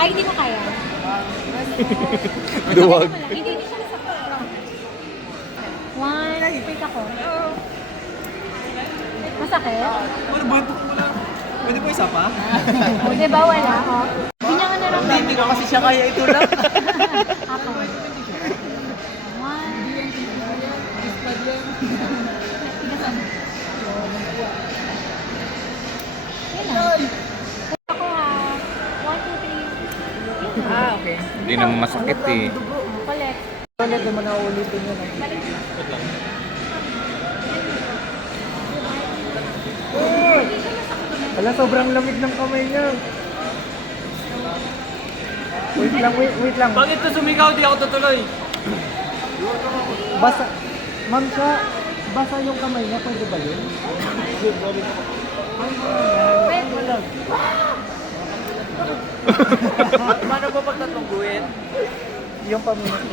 Ay, hindi mo kaya. Duwag. Hindi siya nasakto. One, wait ako. Masakit? Ano ba? Pwede po isa pa? O, diba wala? O. Binyangan na lang. Hindi ko kasi siya kaya itulak. Ako. One. Yun na. Ako ha. One, two, three. Okay. Hindi naman masakit eh. Collect. Ulit naman na ulitin yun. Balik. Wala, sobrang lamig ng kamay niya. Wait lang. Bakit to sumigaw? Di ako tutuloy. Basa. Ma'am siya, basa yung kamay niya. Pwede ba yun? Pwede. Paano ba pagtatungguin? Yung paminat.